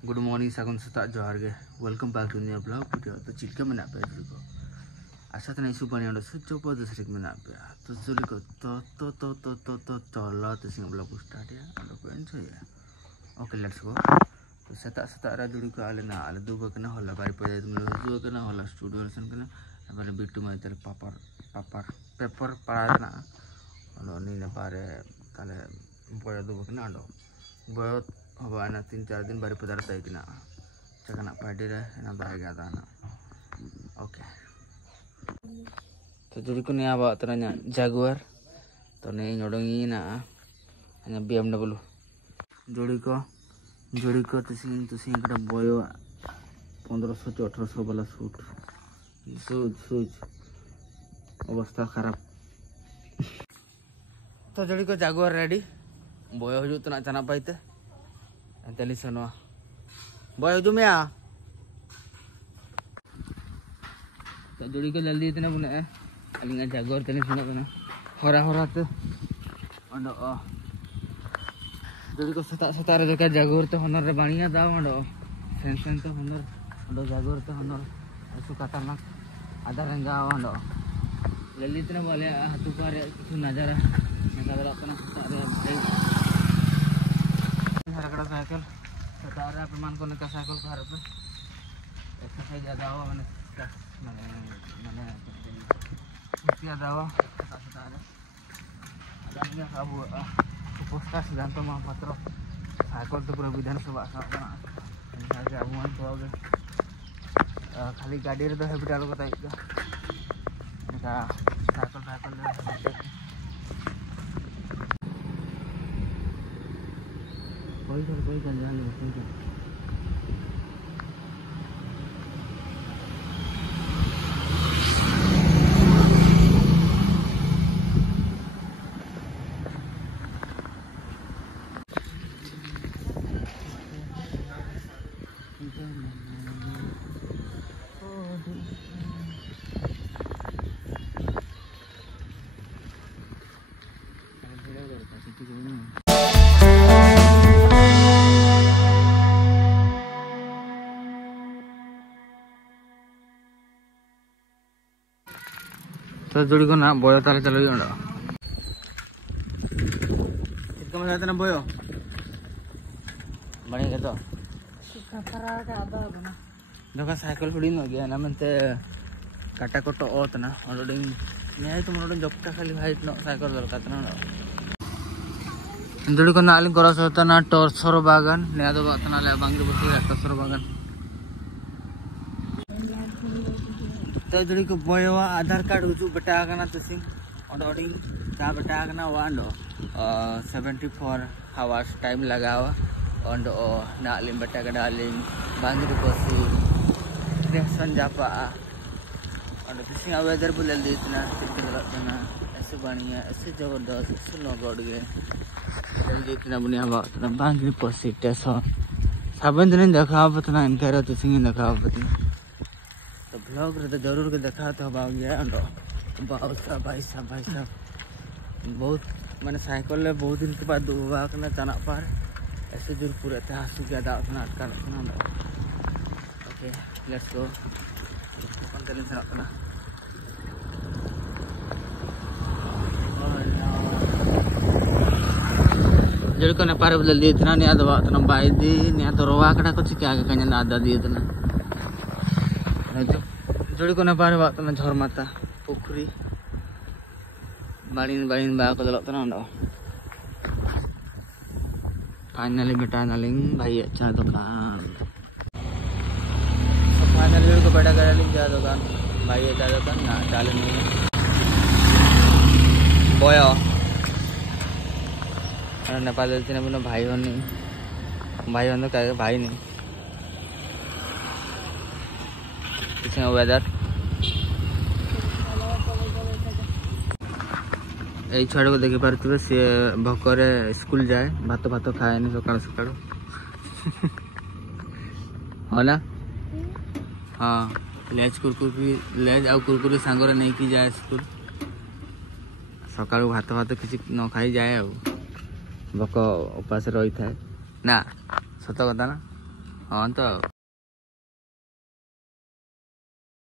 good morning सागुन सेता जोहार गे welcome back to new blog video तो चिल्का में पे जुड़ी आशा तो नहीं सुबह नहीं से चौपा दूसरे में पे तो जुड़ी को तो ला तो सिंह ब्लॉग स्टार्ट है और को एंजॉय है ओके लेट्स गो तो सेता रा जुड़ी को आले ना आले दो बकना होला बारी पे तुम दो बकना होला स्टूडियो सन कना हमारे बिट्टू में तेरे पापर पेपर पढ़ा ना और नी ने पारे ताले बड़ा दो बकना आडो बड़ा हवा ना 3-4 दिन बारी पदार्थ है कि ना चकना पार्टी रहे ना बाहर गया था ना ओके तो जुड़ी को नहीं आवा तरह जागुआर तो नहीं नोडोंगी ना हanya BMW जुड़ी को तुसी कटा बॉयो 1500-1800 वाला सूट अवस्था खराब तो जुड़ी को जागुआर रेडी बॉयो हजू तो ना चना पाइते तली सनवा बॉय हजू में आ तो जुड़ी को जल्दी इतना बुने अलिंगा जागोर तली सना बना हरा तो अंडो जुड़ी को सता रे का जागोर तो हनर रे बाणिया दाव अंडो सेंसन तो हनर अंडो जागोर तो हनर ऐसो काटाना आधा रंगा अंडो जल्दी इतना बोले हाथू पारे कुछ नजारा अपना सारे हरकड़ा साइकिल सतारा प्रमाण को का साइकिल घर पे एक्सरसाइज ज्यादा हो मैंने ज्यादा हो सतारा आदमी सब पोस्टा सिद्धांत महापात्र साइकिल तो पूरा विधानसभा खाली गाड़ी रे तो हेबिटाल को साइकिल कोई कर जाने तो जुड़ी को ना बोयो ताले चलो योंडा इसका मजा आता ना बोयो बनेगा तो सुखा का आधा बना देखा साइकिल हुडी न गया ना मनते काटा कोटो ओत ना ओडिंग ने तुम ओडिंग जपटा खाली हाइट न साइकिल दरकार ना जुड़ी को नाली गरस होता ना टोरसर बागान ने दो बात ना ले बांगरी बसी टोरसर बागान तो जुड़ी को बोयो आधार कार्ड उजू बेटा कना तुसी ओडिंग का बेटा कना वांडो 74 आवर्स टाइम लगावा ओंडो नालिम बेटा का डालिम बांगरी बसी देसन जापा और तुसी वेदर बुलल इतना चित्रना ऐसे बढ़िया ऐसे जबरदस्त ऐसे नगड़ गए जल्दी इतना बढ़िया बात ना बांगरी बसी टेसन साबन दिन देखा पतना इनकर तुसी देखा पतना तो ब्लॉग रे तो जरूर के देखा तो बाग गया अंडो भाई साहब बहुत मैंने साइकिल ले बहुत दिन के बाद दुबा करना चना पार ऐसे दूर पूरे इतिहास के दाव ना अटका ना ओके लेट्स गो कौन चले चला जड़ को ने पार बदल दिए इतना नहीं आदवा इतना बाई दी नहीं तो रोवा कड़ा कुछ क्या कन्या ना आदा दिए इतना जुड़ी को पारे बात ना झर माता पुखरी बाड़ी बा को दलत ना अंडो फाइनली बेटा नालिंग भाई अच्छा दुकान फाइनली को बेटा कर लिंग जा दुकान भाई अच्छा दुकान ना चालू नहीं बोयो अरे नेपाल ने बोलो भाई होने क्या भाई नहीं वेदर यही छुआ को देखी पारे सी भोकर स्कूल जाए भात खाए सका सका हाँ ना हाँ लेज कुरकुरी सांगरे नहीं कि जाए स्कूल सका भात किसी न खाई जाए भोक उपास रही था ना सत कथा ना हाँ तो